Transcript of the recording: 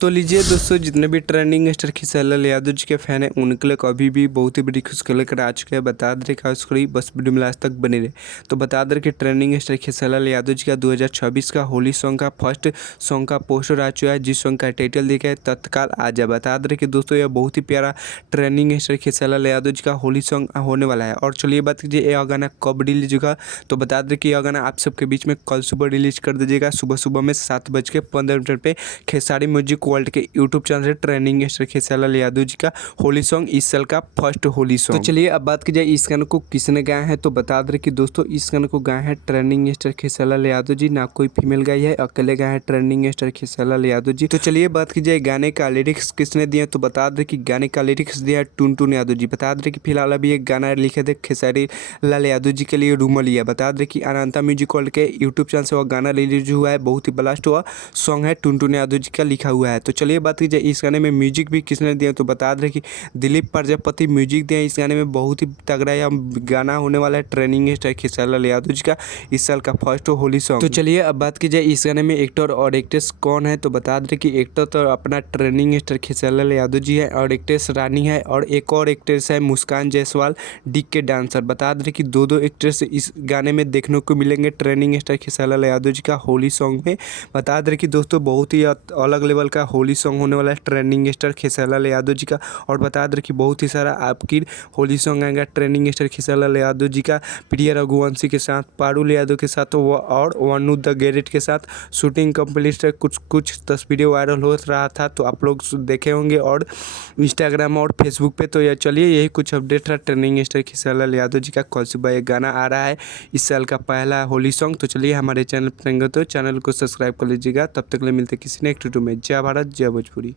तो लीजिए दोस्तों, जितने भी ट्रेंडिंग स्टार खेसारी यादव जी के फैन हैं उनके लिए अभी भी बहुत ही बड़ी खुशखबरी लेकर आ चुके हैं। बता दें खास करी बस वीडियो में लास्ट तक बने रहे। तो बता दें कि ट्रेंडिंग स्टार खेसारी यादव जी का 2026 का होली सॉन्ग का फर्स्ट सॉन्ग का पोस्टर आ चुका है, जिस सॉन्ग का टाइटल देखा है तत्काल आजा। बता दें कि दोस्तों यह बहुत ही प्यारा ट्रेंडिंग स्टार खेसारी यादव जी का होली सॉन्ग होने वाला है। और चलिए बात कीजिए यह गाना कब रिलीज होगा। तो बता दें कि यह गाना आप सबके बीच में कल सुबह रिलीज कर दीजिएगा, सुबह सुबह में 7:15 पे खेसारी म्यूजिक वर्ल्ड के यूट्यूब चैनल से ट्रेंडिंग स्टार खेसारी यादव जी का होली सॉन्ग इस साल का फर्स्ट होली सॉन्ग। तो चलिए अब बात की जाए इस गाने को किसने गाया है। तो बता दें कि दोस्तों इस गाने को गाया है ट्रेंडिंग स्टार खेसारी यादव जी, ना कोई फीमेल गाई है, अकेले गाया है ट्रेंडिंग स्टार खेसारी यादव जी। तो चलिए बात की जाए गाने का लिरिक्स किसने दिया। तो बता दें कि गाने का लिरिक्स दिया है टुनटुन यादव जी। बता दें कि फिलहाल अभी एक गाना लिखे थे खेसारी लाल यादव जी के लिए रूमल लिया। बता दें कि अनंता म्यूजिक वर्ल्ड के यूट्यूब चैनल से वह गाना रिलीज हुआ है, बहुत ही ब्लास्ट हुआ सॉन्ग है, टुनटुन यादव जी का लिखा हुआ है। तो चलिए बात की जाए इस गाने में म्यूजिक भी किसने दिया। तो बता दें कि दिलीप प्रजापति म्यूजिक दिया इस गाने में। बहुत ही तगड़ा यह गाना होने वाला है ट्रेंडिंग स्टार खेसारी यादव जी का इस साल का फर्स्ट होली सॉन्ग। तो चलिए अब बात की जाए इस गाने में एक्टर और एक्ट्रेस कौन है। तो बता दें कि एक्टर तो अपना ट्रेंडिंग स्टार खेसारी यादव जी है और एक्ट्रेस रानी है, और एक और एक्ट्रेस है मुस्कान जायसवाल डी के डांसर। बता दें कि दो एक्ट्रेस इस गाने में देखने को मिलेंगे ट्रेंडिंग स्टार खेसारी यादव जी का होली सॉन्ग में। बता दें कि दोस्तों बहुत ही अलग लेवल का होली सॉन्ग होने वाला है ट्रेंडिंग स्टार खेसारी यादव जी का। और बता दें कि बहुत ही सारा आपकी होली सॉन्ग आएगा ट्रेंडिंग स्टार खेसारी यादव जी का प्रिया रघुवंशी के साथ, पारुल यादव के साथ और वनु द ग्रेट के साथ शूटिंग कंप्लीट है। कुछ तस्वीरें वायरल हो रहा था तो आप लोग देखे होंगे और इंस्टाग्राम और फेसबुक पे। तो यह चलिए यही कुछ अपडेट रहा ट्रेंडिंग स्टार खेसारी यादव जी का। कल सुबह एक गाना आ रहा है इस साल का पहला होली सॉन्ग। तो चलिए हमारे चैनल पर रहेंगे तो चैनल को सब्सक्राइब कर लीजिएगा। तब तक ले मिलते किसी नेक्स्ट वीडियो में। जय भारत जय भोजपुरी।